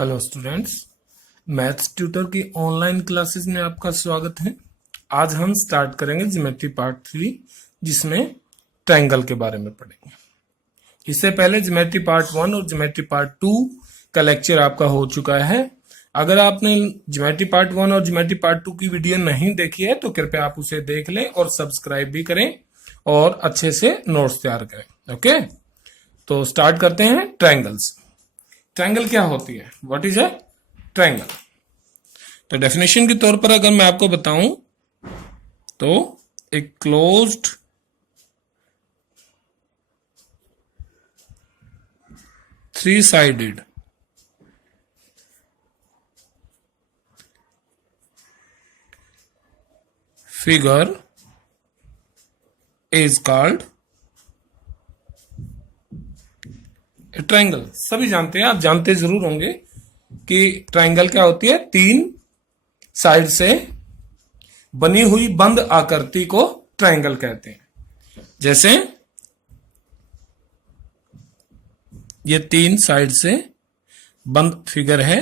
Hello students, maths tutor की online classes में आपका स्वागत है। आज हम स्टार्ट करेंगे ज्योमेट्री पार्ट 3, जिसमें ट्रायंगल के बारे में पढ़ेंगे। इससे पहले ज्योमेट्री पार्ट 1 और ज्योमेट्री पार्ट 2 का लेक्चर आपका हो चुका है। अगर आपने ज्योमेट्री पार्ट 1 और ज्योमेट्री पार्ट 2 की वीडियो नहीं देखी है तो कृपया आप उसे देख लें और सब्सक्राइब भी करें और अच्छे से नोट्स तैयार करें। ओके, तो स्टार्ट करते हैं। ट्रायंगल्स। ट्रायंगल क्या होती है? What is a triangle? तो डेफिनेशन के तौर पर अगर मैं आपको बताऊं तो एक closed three sided figure is called triangle. सभी जानते हैं, आप जानते जरूर होंगे कि ट्रायंगल क्या होती है। तीन साइड से बनी हुई बंद आकृति को ट्रायंगल कहते हैं। जैसे ये तीन साइड से बंद फिगर है,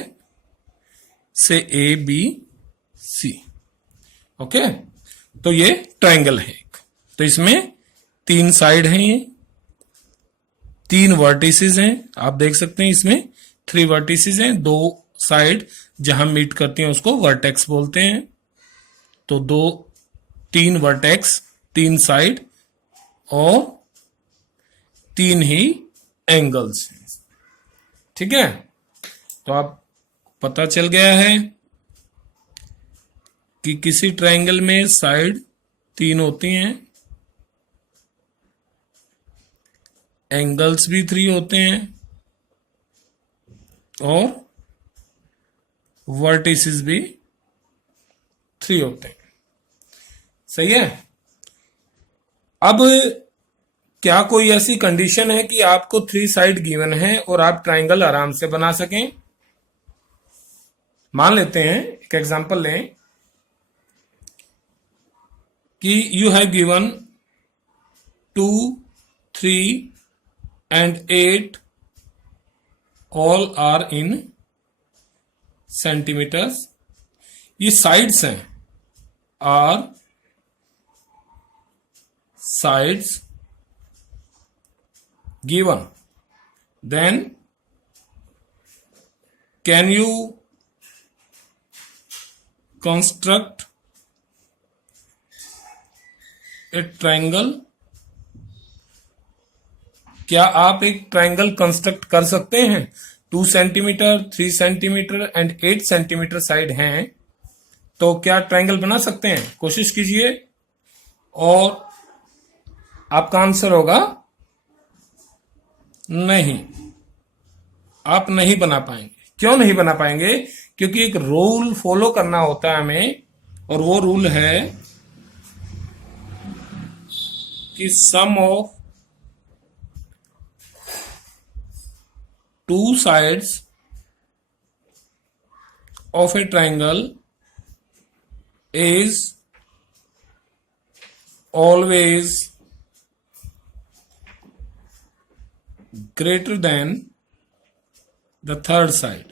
से ए बी सी। ओके, तो ये ट्रायंगल है एक। तो इसमें तीन साइड हैं, ये तीन वर्टिसेस हैं। आप देख सकते हैं इसमें 3 वर्टिसेस हैं। दो साइड जहां मीट करती हैं उसको वर्टेक्स बोलते हैं। तो तीन वर्टेक्स, तीन साइड और तीन ही एंगल्स हैं। ठीक है, तो आप पता चल गया है कि किसी ट्रायंगल में साइड तीन होती हैं, एंगल्स भी 3 होते हैं और वर्टिसेस भी 3 होते हैं। सही है। अब क्या कोई ऐसी कंडीशन है कि आपको 3 साइड गिवन है और आप ट्रायंगल आराम से बना सकें? मान लेते हैं, एक एग्जांपल लें कि you have given 2, 3 and 8 all are in centimeters. ये साइड्स हैं, are sides given. Then can you construct a triangle? क्या आप एक ट्रायंगल कंस्ट्रक्ट कर सकते हैं? 2 centimetre, 3 centimetre and 8 centimetre side हैं, तो क्या ट्रायंगल बना सकते हैं? कोशिश कीजिए और आपका आंसर होगा नहीं, आप नहीं बना पाएंगे। क्यों नहीं बना पाएंगे? क्योंकि एक रूल फॉलो करना होता है हमें, और वो रूल है कि sum of two sides of a triangle is always greater than the third side.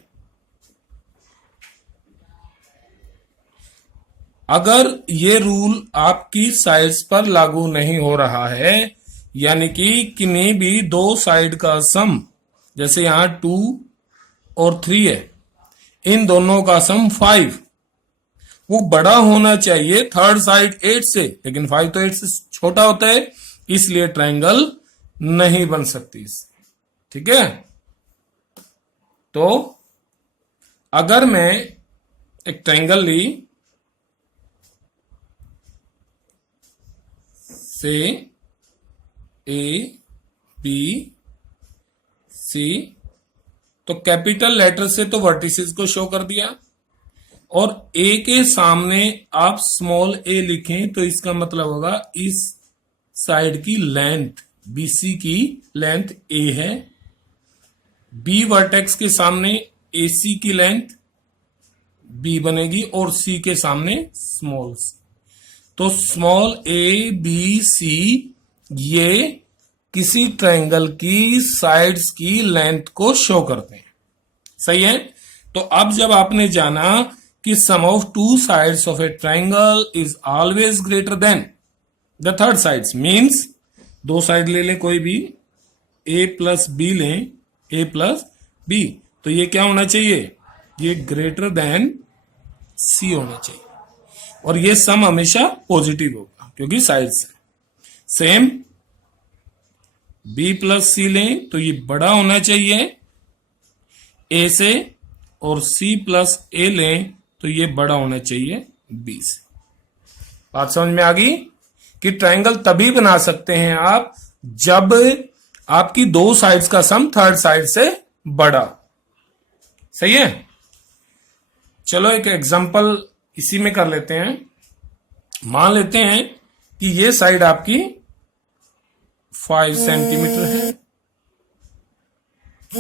अगर ये रूल आपकी साइड्स पर लागू नहीं हो रहा है, यानी कि किन्हीं भी दो साइड का सम, जैसे यहां 2 और 3 है, इन दोनों का सम 5, वो बड़ा होना चाहिए थर्ड साइड 8 से, लेकिन 5 तो 8 से छोटा होता है, इसलिए ट्रायंगल नहीं बन सकती। ठीक है, तो अगर मैं एक ट्रायंगल ली, से ए बी सी, तो कैपिटल लेटर से तो वर्टिसेस को शो कर दिया, और ए के सामने आप स्मॉल ए लिखें तो इसका मतलब होगा इस साइड की लेंथ, बीसी की लेंथ ए है। बी वर्टेक्स के सामने एसी की लेंथ बी बनेगी और सी के सामने स्मॉल सी। तो स्मॉल ए बी सी ये किसी ट्रायंगल की साइड्स की लेंथ को शो करते हैं। सही है। तो अब जब आपने जाना कि sum of two sides of a triangle is always greater than the third sides, means दो साइड ले लें कोई भी, ए प्लस बी लें, ए प्लस बी, तो ये क्या होना चाहिए, ये ग्रेटर देन सी होना चाहिए, और ये सम हमेशा पॉजिटिव होगा क्योंकि साइड से। सेम बी प्लस सी लें तो ये बड़ा होना चाहिए ए से, और सी प्लस ए लें तो ये बड़ा होना चाहिए बी से। बात समझ में आ गई कि ट्राइंगल तभी बना सकते हैं आप जब आपकी दो साइड्स का सम थर्ड साइड से बड़ा। सही है, चलो एक एग्जांपल इसी में कर लेते हैं। मान लेते हैं कि ये साइड आपकी 5 सेंटीमीटर है,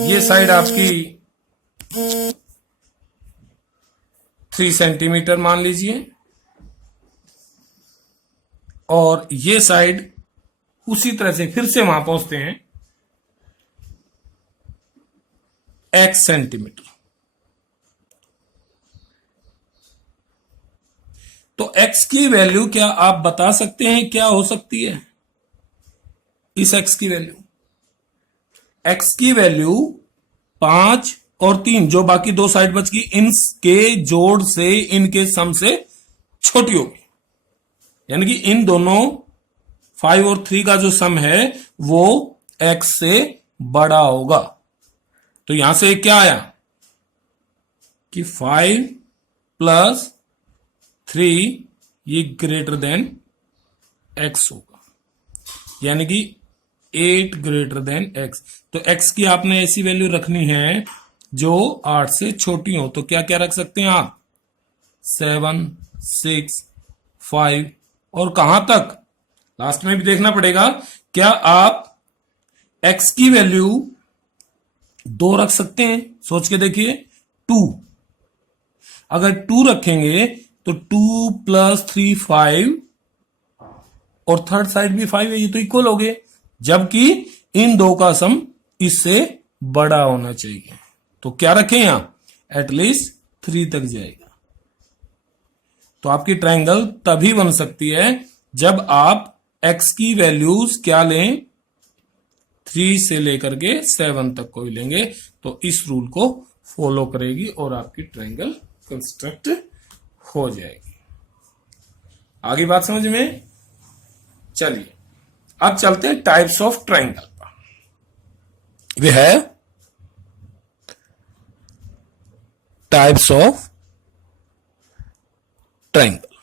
ये साइड आपकी 3 सेंटीमीटर मान लीजिए, और ये साइड उसी तरह से फिर से वहां पहुंचते हैं x सेंटीमीटर। तो x की वैल्यू क्या आप बता सकते हैं क्या हो सकती है? इस x की वैल्यू, x की वैल्यू 5 और 3 जो बाकी दो साइड बच गई, इनके जोड़ से, इनके सम से छोटी होगी, यानी कि इन दोनों 5 और 3 का जो सम है वो x से बड़ा होगा। तो यहां से क्या आया कि 5 प्लस 3 ये ग्रेटर देन x होगा, यानी कि 8 ग्रेटर देन x। तो x की आपने ऐसी वैल्यू रखनी है जो 8 से छोटी हो, तो क्या क्या रख सकते हैं आप, 7, 6, 5, और कहां तक, लास्ट में भी देखना पड़ेगा, क्या आप x की वैल्यू 2 रख सकते हैं? सोच के देखिए, 2, अगर 2 रखेंगे तो 2 प्लस 3 5, और थर्ड साइड भी 5 है, ये तो इक्वल हो गए, जबकि इन दो का सम इससे बड़ा होना चाहिए। तो क्या रखें यहां, एटलीस्ट 3 तक जाएगा। तो आपकी ट्रायंगल तभी बन सकती है जब आप x की वैल्यूज क्या लें, 3 से लेकर के 7 तक कोई लेंगे, तो इस रूल को फॉलो करेगी और आपकी ट्रायंगल कंस्ट्रक्ट हो जाएगी। आगे बात समझ में? चलिए अब चलते हैं टाइप्स ऑफ ट्रायंगल पर। वे है टाइप्स ऑफ ट्रायंगल।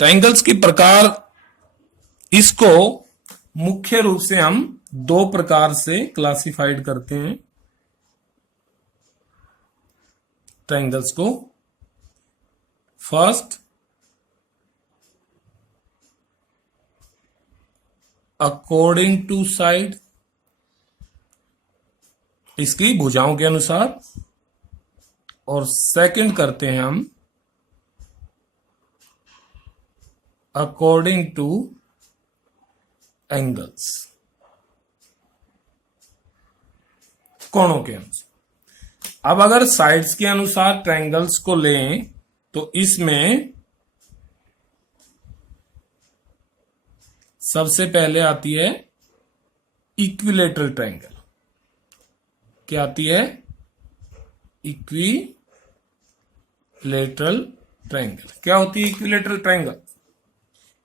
ट्रायंगल्स के प्रकार, इसको मुख्य रूप से हम 2 प्रकार से क्लासिफाइड करते हैं ट्रायंगल्स को। फर्स्ट, अकॉर्डिंग टू साइड, इसकी भुजाओं के अनुसार, और सेकंड करते हैं हम अकॉर्डिंग टू एंगल्स, कोणों के अनुसार। अब अगर साइड्स के अनुसार ट्रायंगल्स को लें तो इसमें सबसे पहले आती है इक्विलेटरल ट्रायंगल। क्या आती है? Equilateral triangle. क्या होती है इक्विलेटरल ट्रायंगल?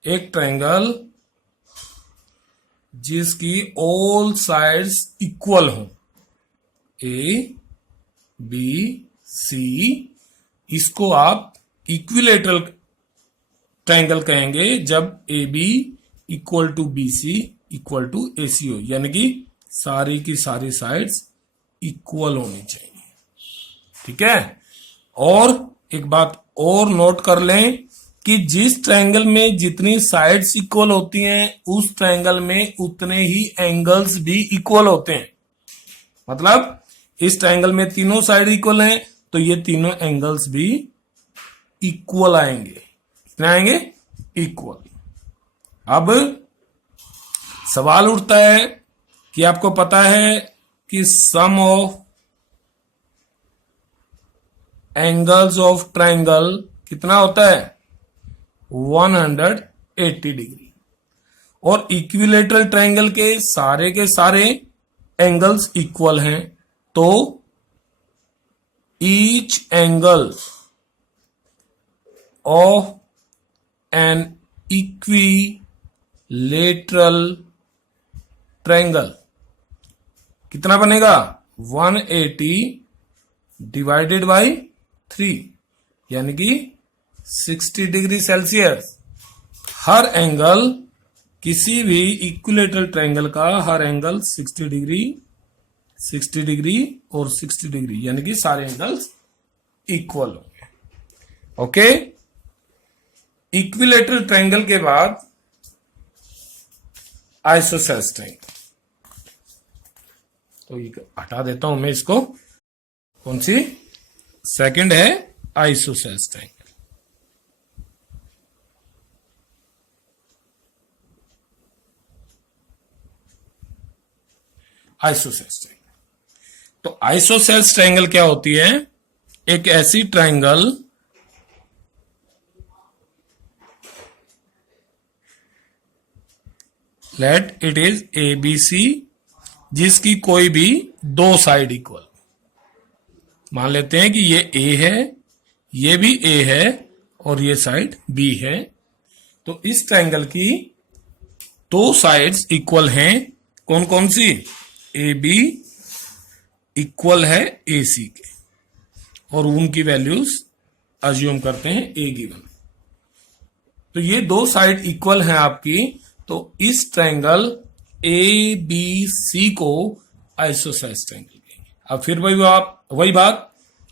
एक ट्रायंगल जिसकी ऑल साइड्स इक्वल हो, ए बी सी, इसको आप इक्विलेटरल ट्रायंगल कहेंगे जब A B equal to B C equal to A C हो, यानी कि सारी की सारी साइड्स इक्वल होनी चाहिए। ठीक है, और एक बात और नोट कर लें कि जिस ट्रायंगल में जितनी साइड्स इक्वल होती हैं उस ट्रायंगल में उतने ही एंगल्स भी इक्वल होते हैं। मतलब इस ट्रायंगल में तीनों साइड इक्वल हैं तो ये तीनों एंगल्स भी इक्वल आएंगे। कितने आएंगे? इक्वल। अब सवाल उठता है कि आपको पता है कि sum of angles of triangle कितना होता है 180 डिग्री। और इक्विलेटरल ट्राइंगल के सारे एंगल्स इक्वल हैं, तो each angle of an equilateral triangle कितना बनेगा 180 डिवाइडेड बाई 3 यानी कि 60 डिग्री सेल्सियस। हर एंगल किसी भी इक्विलेटरल ट्रायंगल का हर एंगल 60 डिग्री, 60 डिग्री और 60 डिग्री यानी कि सारे एंगल्स इक्वल होंगे। ओके, इक्विलेटरल ट्रायंगल के बाद आइसोसेलेस ट्रायंगल, तो ये हटा देता हूं मैं इसको। कौन सी सेकंड है आइसोसेलेस ट्रायंगल। आइसोसेलेस ट्रायंगल, तो आइसोसेलेस ट्रायंगल क्या होती है? एक ऐसी triangle let it is ABC जिसकी कोई भी दो साइड इक्वल, मान लेते हैं कि ये A है, ये भी A है और ये साइड B है। तो इस ट्रायंगल की दो साइड्स इक्वल हैं, कौन कौन सी? AB इक्वल है AC के, और उनकी वैल्यूज अज्यूम करते हैं A गिवन। तो ये दो साइड इक्वल हैं आपकी, तो इस ट्रायंगल ABC को आइसोसेलेस ट्रायंगल कहेंगे। अब फिर वही बात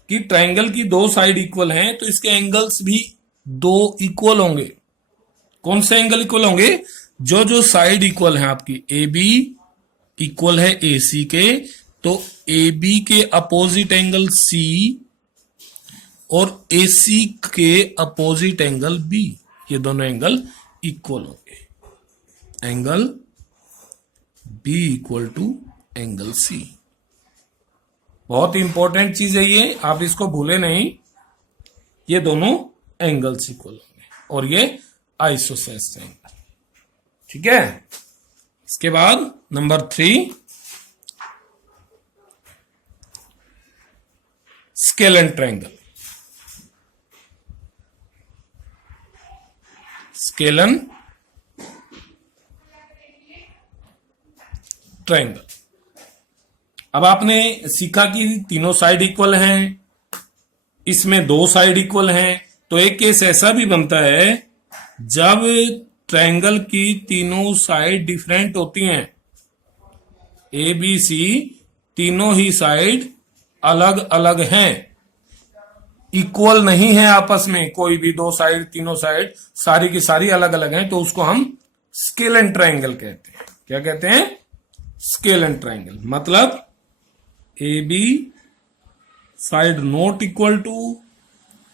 कि ट्रायंगल की दो साइड इक्वल हैं तो इसके एंगल्स भी दो इक्वल होंगे। कौन से एंगल इक्वल होंगे? जो जो साइड इक्वल है आपकी, AB इक्वल है AC के, तो AB के अपोजिट एंगल C और AC के अपोजिट एंगल B, ये दोनों एंगल इक्वल होंगे। Angle B equal to angle C, बहुत इंपॉर्टेंट चीज है ये, आप इसको भूले नहीं। ये दोनों एंगल्स इक्वल होंगे और ये आइसोसेलेस ट्रायंगल, ठीक है। इसके बाद number 3 scalene triangle. Scalene triangle, अब आपने सीखा कि तीनों साइड इक्वल हैं, इसमें दो साइड इक्वल हैं। तो एक केस ऐसा भी बनता है जब ट्रायंगल की तीनों साइड डिफरेंट होती हैं। ABC तीनों ही साइड अलग अलग हैं, इक्वल नहीं है आपस में, कोई भी दो साइड, तीनों साइड सारी की सारी अलग अलग हैं, तो उसको हम स्केलन ट्रायंगल कहते हैं। क्या कहते हैं? Scalene triangle. मतलब AB side not equal to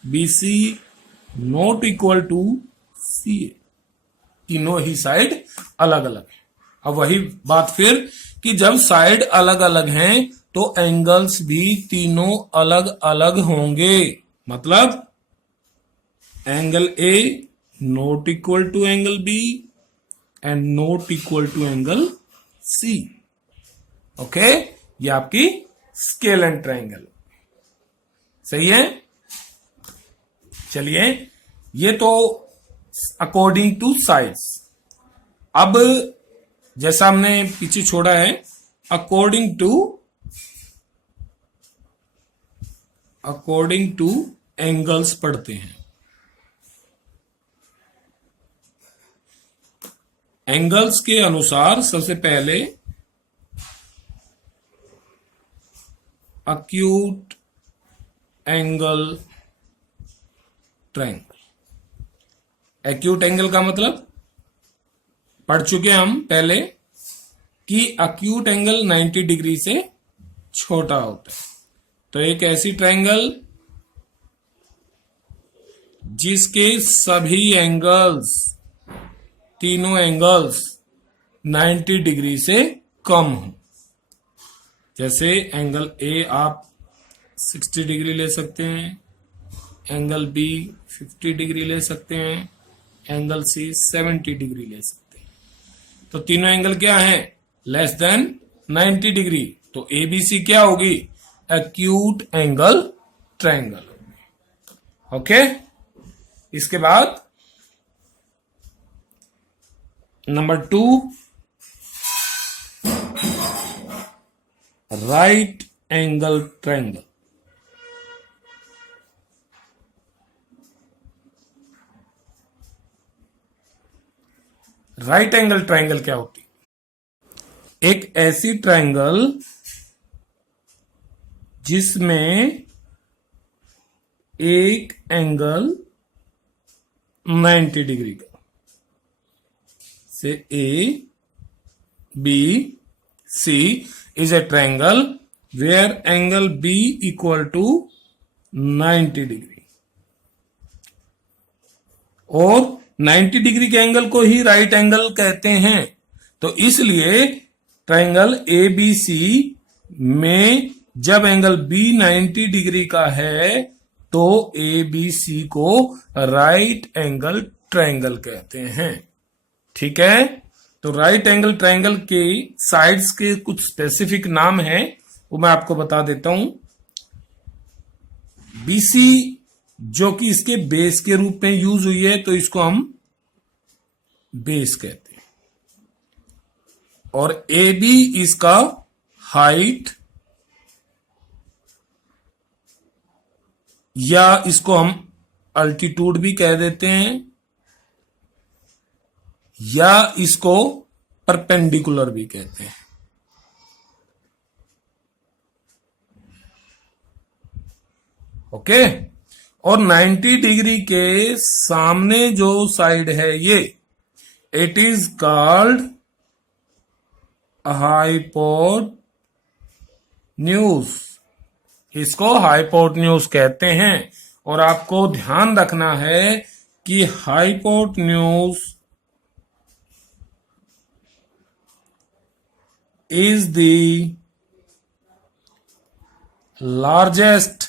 BC not equal to CA, तीनों ही साइड अलग अलग है। अब वही बात फिर कि जब साइड अलग अलग हैं तो एंगल्स भी तीनों अलग अलग होंगे। मतलब angle A not equal to angle B and not equal to angle C। Okay, ये आपकी स्केलन ट्रायंगल, सही है। चलिए, ये तो अकॉर्डिंग टू साइड्स। अब जैसा हमने पीछे छोड़ा है, अकॉर्डिंग टू एंगल्स पढ़ते हैं। एंगल्स के अनुसार सबसे पहले acute angle triangle. Acute angle का मतलब पढ़ चुके हम पहले कि अक्यूट एंगल 90 डिग्री से छोटा होता है। तो एक ऐसी ट्रायंगल जिसके सभी एंगल्स, तीनों एंगल्स 90 डिग्री से कम हो। जैसे एंगल A आप 60 डिग्री ले सकते हैं, एंगल बी 50 डिग्री ले सकते हैं, एंगल सी 70 डिग्री ले सकते हैं। तो तीनों एंगल क्या है? Less than 90 degree. तो एबीसी क्या होगी? Acute angle triangle. ओके, इसके बाद number 2, right angle triangle. Right angle triangle क्या होती है? एक ऐसी ट्रायंगल जिसमें एक एंगल 90 डिग्री का, से A B C is a triangle where angle B equal to 90 degree, और 90 डिग्री के एंगल को ही राइट एंगल कहते हैं। तो इसलिए ट्रायंगल ABC में जब एंगल B 90 डिग्री का है तो ABC को राइट एंगल ट्रायंगल कहते हैं। ठीक है, तो राइट एंगल ट्रायंगल के साइड्स के कुछ स्पेसिफिक नाम हैं, वो मैं आपको बता देता हूं। बीसी जो कि इसके बेस के रूप में यूज हुई है, तो इसको हम बेस कहते हैं। और ए बी इसका हाइट, या इसको हम अल्टीट्यूड भी कह देते हैं, या इसको परपेंडिकुलर भी कहते हैं। ओके, और 90 डिग्री के सामने जो साइड है ये, इट इज कॉल्ड हाइपोटेन्यूज। इसको हाइपोटेन्यूज कहते हैं। और आपको ध्यान रखना है कि hypotenuse is the largest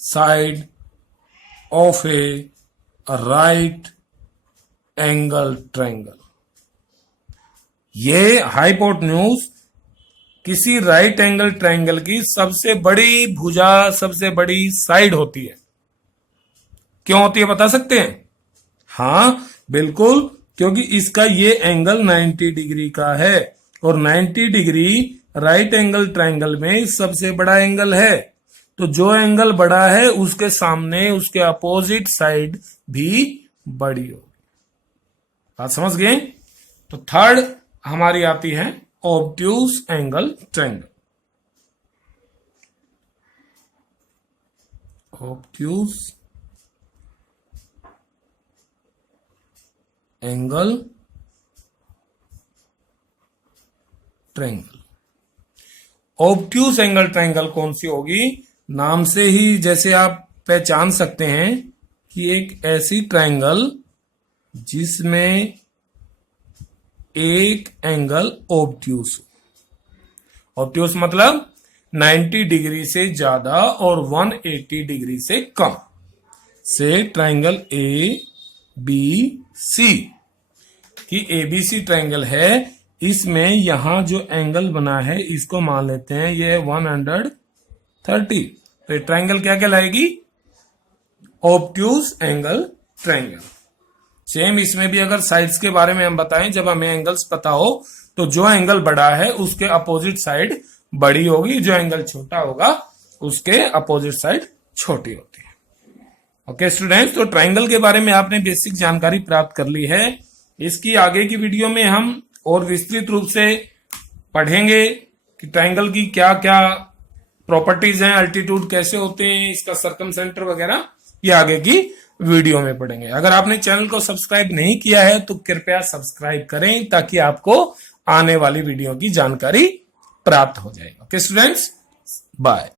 side of a right angle triangle। ये हाइपोटेन्यूज किसी राइट एंगल ट्रायंगल की सबसे बड़ी भुजा, सबसे बड़ी साइड होती है। क्यों होती है बता सकते हैं? हाँ बिल्कुल, क्योंकि इसका ये एंगल 90 डिग्री का है, और 90 डिग्री राइट एंगल ट्रायंगल में सबसे बड़ा एंगल है। तो जो एंगल बड़ा है उसके सामने उसके अपोजिट साइड भी बड़ी होगी। बात समझ गए? तो थर्ड हमारी आती है obtuse angle triangle. Obtuse angle triangle. Obtuse angle triangle कौन सी होगी? नाम से ही जैसे आप पहचान सकते हैं कि एक ऐसी ट्रायंगल जिसमें एक एंगल ऑब्ट्यूज हो। ऑब्ट्यूज मतलब 90 डिग्री से ज्यादा और 180 डिग्री से कम, से ट्रायंगल ए बी सी की एबीसी ट्रायंगल है। इसमें यहां जो एंगल बना है इसको मान लेते हैं ये 130। तो ट्रायंगल क्या कहलाएगी? Obtuse angle triangle. सेम इसमें भी अगर साइड्स के बारे में हम बताएं, जब हमें एंगल्स पता हो तो जो एंगल बड़ा है उसके अपोजिट साइड बड़ी होगी, जो एंगल छोटा होगा उसके अपोजिट साइड छोटी होती है। ओके स्टूडेंट्स, तो ट्रायंगल के बारे में आपने बेसिक जानकारी प्राप्त कर ली है। इसकी आगे की वीडियो में हम और विस्तृत रूप से पढ़ेंगे कि ट्रायंगल की क्या क्या प्रॉपर्टीज हैं, अल्टीट्यूड कैसे होते हैं, इसका सर्कमसेंटर वगैरह, ये आगे की वीडियो में पढ़ेंगे। अगर आपने चैनल को सब्सक्राइब नहीं किया है तो कृपया सब्सक्राइब करें ताकि आपको आने वाली वीडियो की जानकारी प्राप्त हो जाए। Okay students, bye.